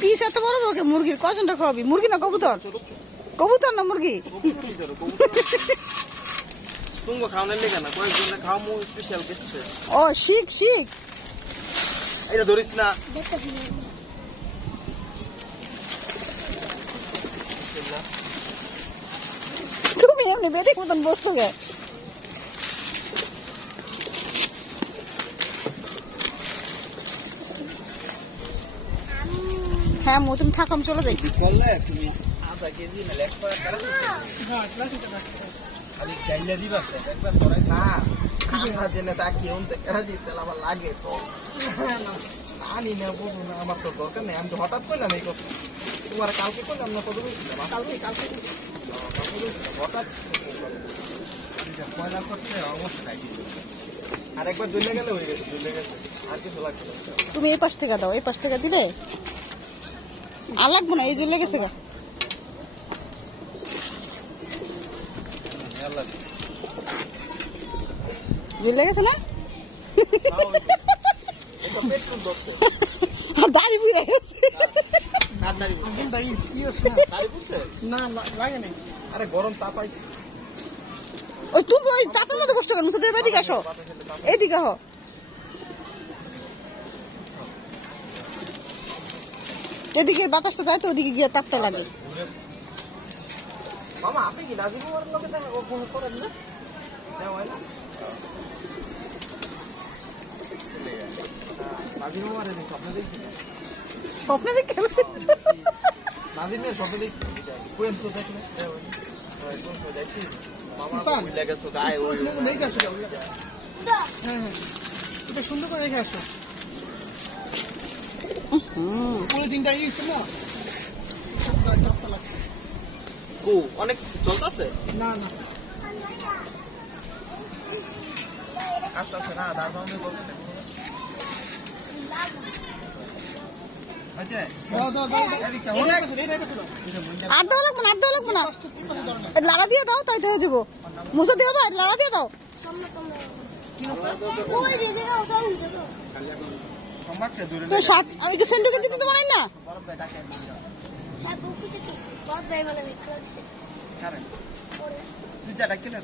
Piece এত বড় বড় মুরগির কজনটা খাওয়াবি? মুরগি না কবুতর? কবুতর না মুরগি? ও শিখ শিখ, এটা ধরিস না। তুমি এমনি বেটে মতন বসছো গে। হ্যাঁ মো তুমি থাকো, আমি চলে যাই। তুমি আধা কেজি না লেখ করে আমি চাইলে দিবা একবার সরাই না আমরা জেনে তাকিয়ে উনতে কাজে তেল আবার লাগে তো আনি না বলবো না, আমার তো দরকার নেই। আমি তো হঠাৎ করলাম এই কথা, তোমার কালকে করলাম না, কত বলছিলাম কালকে হঠাৎ পয়লা করতে অবস্থায় আরেকবার দুলে গেলে হয়ে গেছে, দুলে গেছে আর কিছু লাগবে না। তুমি এই পাশ থেকে দাও, এই পাশ থেকে দিলে আর লাগবো না, এই জন্য লেগেছে গা। জল লেগেছে না? আর দাড়ি বুঝে গেছে। আরে গরম তাপ আইছে। ওই তুমি ওই তাপের মধ্যে কষ্ট করো, মুসা দেবে এদিকে আসো, এইদিকে হো। এদিকে বাতাসটা দেয় তো ওদিকে গিয়ে তাপটা লাগে। মামা আপনি কি নাজিম ওয়ারের লোকে দেখা কখনো করেন না? হ্যাঁ হয় না? নাজিম ওয়ারের স্বপ্ন দেখছি না। স্বপ্নে দেখে নাজিমের স্বপ্ন দেখছি। কোন তো দেখি না? হ্যাঁ হয় না? হ্যাঁ কোন তো দেখছি। মামা ভুলে গেছো গায়ে ওই দেখে আসো। হ্যাঁ এটা সুন্দর করে রেখে আসো। পুরো দিনটা ইয়েছে না কো অনেক চলতেছে না না আস্তে আস্তে না দাদা আমি বলতে না আচ্ছা আর দাও লাগবে না, আর দাও লাগবে না, লাড়া দিয়ে দাও তাই তো হয়ে যাবো। মুসা দিয়ে দাও, লাড়া দিয়ে দাও। শার্ট আমি কি সেন্টুকে দিতে পারি না? তুই যা ডাকি না